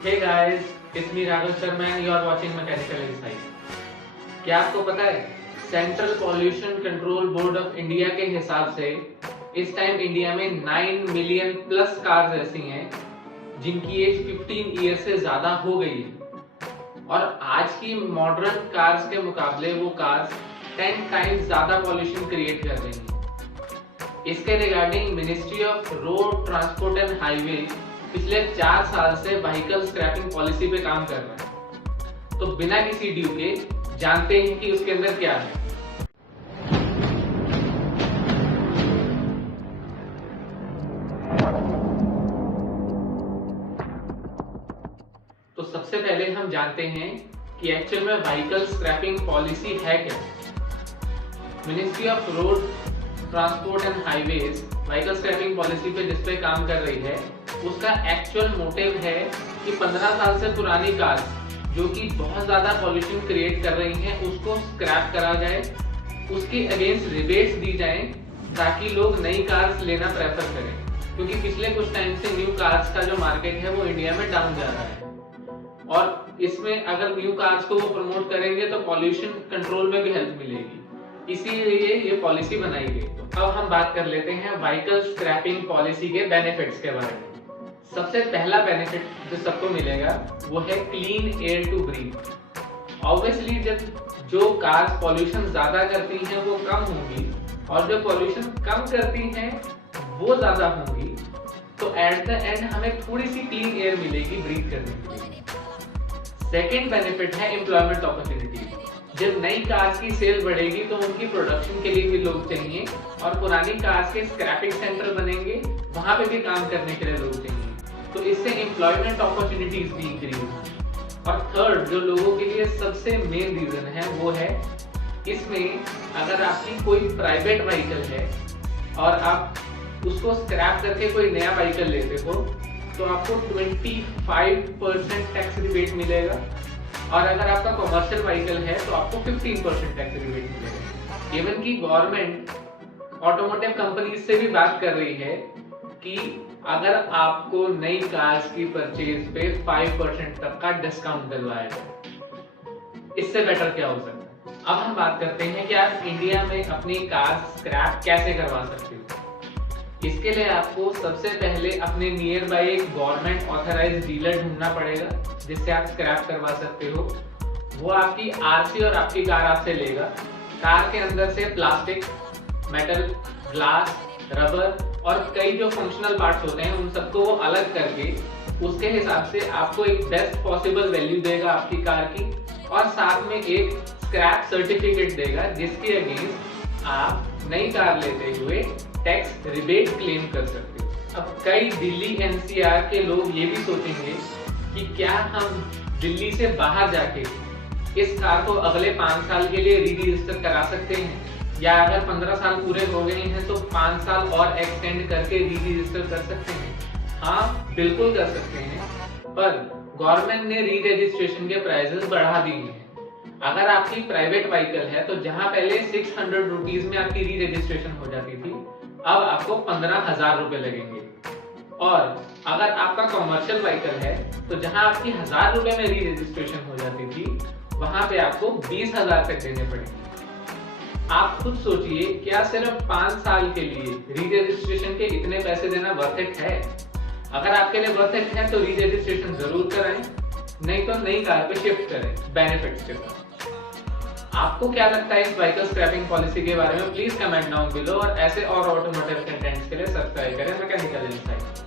Hey guys, it's me Raghav Sharma and you are watching Mechanical Insight। क्या आपको पता है central pollution control board of India के हिसाब से इस टाइम इंडिया में 9 मिलियन प्लस कार्स ऐसी हैं जिनकी एज 15 ईयर से ज़्यादा हो गई है और आज की मॉडर्न कार्स के मुकाबले वो कार्स 10 टाइम्स ज़्यादा पॉल्यूशन क्रिएट कर रही हैं। इसके regarding ministry of road transport and highway पिछले 4 साल से व्हीकल स्क्रैपिंग पॉलिसी पे काम कर रहा है। तो बिना किसी ड्यू के जानते हैं कि उसके अंदर क्या है। तो सबसे पहले हम जानते हैं कि एक्चुअल में व्हीकल स्क्रैपिंग पॉलिसी है क्या। Ministry of road transport and highways vehicle scrapping policy पे जिस पे काम कर रही है उसका एक्चुअल मोटिव है कि 15 साल से पुरानी कार जो कि बहुत ज़्यादा पॉल्यूशन क्रिएट कर रही हैं उसको स्क्रैप करा जाए, उसके अगेंस्ट रिबेट्स दी जाएं ताकि लोग नई कार्स लेना प्रेफर करें, क्योंकि पिछले कुछ टाइम से न्यू कार्स का जो मार्केट है वो इंडिया में डाउन जा रहा है और इसमें अगर न्यू कार्स को वो प्रमोट करेंगे तो पॉल्यूशन कंट्रोल में भी हेल्प मिलेगी, इसीलिए ये पॉलिसी बनाई गई। तो अब हम बात कर लेते हैं व्हीकल स्क्रैपिंग पॉलिसी के बेनिफिट्स के बारे में। सबसे पहला बेनिफिट जो सबको मिलेगा वो है clean air to breathe. Obviously जब जो कार्स पॉल्यूशन ज्यादा करती हैं वो कम होंगी और जो पॉल्यूशन कम करती हैं वो ज्यादा होंगी, तो एट द एंड हमें थोड़ी सी क्लीन एयर मिलेगी ब्रीथ करने के लिए। सेकेंड बेनिफिट है एम्प्लॉयमेंट अपॉर्चुनिटी। जब नई कार्स की सेल बढ़ेगी तो उनकी प्रोडक्शन के लिए भी लोग चाहिए और पुरानी कार्स के स्क्रैपिंग सेंटर बनेंगे, वहां पे भी काम करने के लिए लोग चाहिए, तो इससे एम्प्लॉयमेंट अपॉर्चुनिटीज भी इंक्रीज होंगी। और थर्ड जो लोगों के लिए सबसे मेन रीजन है वो है इसमें अगर आपकी कोई प्राइवेट व्हीकल है और आप उसको स्क्रैप करके कोई नया व्हीकल लेते हो तो आपको 25% टैक्स रिबेट मिलेगा और अगर आपका कमर्शियल व्हीकल है तो आपको 15% टैक्स रिबेट मिलेगा। इवन की गवर्नमेंट ऑटोमोटिव कंपनीज से भी बात कर रही है कि अगर आपको नई कार्स की परचेज पे 5% तक का डिस्काउंट दिलवाया जाए, इससे बेटर क्या हो सकता है। अब हम बात करते हैं कि आप इंडिया में अपनी कार स्क्रैप कैसे करवा सकते हो। इसके लिए आपको सबसे पहले अपने नियर बाई एक गवर्नमेंट ऑथराइज्ड डीलर ढूंढना पड़ेगा जिससे आप स्क्रैप करवा सकते हो। वो आपकी आरसी और आपकी कार आपसे लेगा। कार के अंदर से प्लास्टिक, मेटल, ग्लास, रबर और कई जो फंक्शनल पार्ट्स होते हैं उन सबको वो अलग करके उसके हिसाब से आपको एक बेस्ट पॉसिबल वैल्यू देगा आपकी कार की और साथ में एक स्क्रैप सर्टिफिकेट देगा जिसके अगेंस्ट आप नई कार लेते हुए टैक्स रिबेट क्लेम कर सकते हो। अब कई दिल्ली एनसीआर के लोग ये भी सोचेंगे कि क्या हम दिल्ली से बाहर जाके इस कार को अगले 5 साल के लिए री-रजिस्टर करा सकते हैं, या अगर 15 साल पूरे हो गए हैं तो 5 साल और एक्सटेंड करके री-रजिस्टर कर सकते हैं। हाँ बिल्कुल कर सकते हैं, पर गवर्नमेंट ने री-रजिस्ट्रेशन के प्राइसेस बढ़ा दिए हैं। अगर आपकी प्राइवेट व्हीकल है तो जहां पहले 600 रुपीज में आपकी री-रजिस्ट्रेशन हो जाती थी, अब आपको 15,000 रुपए लगेंगे। और अगर आपका कमर्शियल व्हीकल है तो जहां आपकी 1000 रुपए में री-रजिस्ट्रेशन हो जाती थी वहां पे आपको 20,000 तक देने पड़ेंगे। आप खुद सोचिए, क्या सिर्फ 5 साल के लिए री-रजिस्ट्रेशन के इतने पैसे देना वर्थ इट है? अगर आपके लिए वर्थ इट है तो री-रजिस्ट्रेशन जरूर कराएं, नहीं तो नई कार पे शिफ्ट करें बेनिफिट्स के साथ। आपको क्या लगता है इस व्हीकल स्क्रैपिंग पॉलिसी के बारे में? प्लीज कमेंट डाउन बिलो और ऐसे और ऑटोमोटिव कंटेंट्स के लिए सब्सक्राइब करें मैकेनिकल इनसाइट।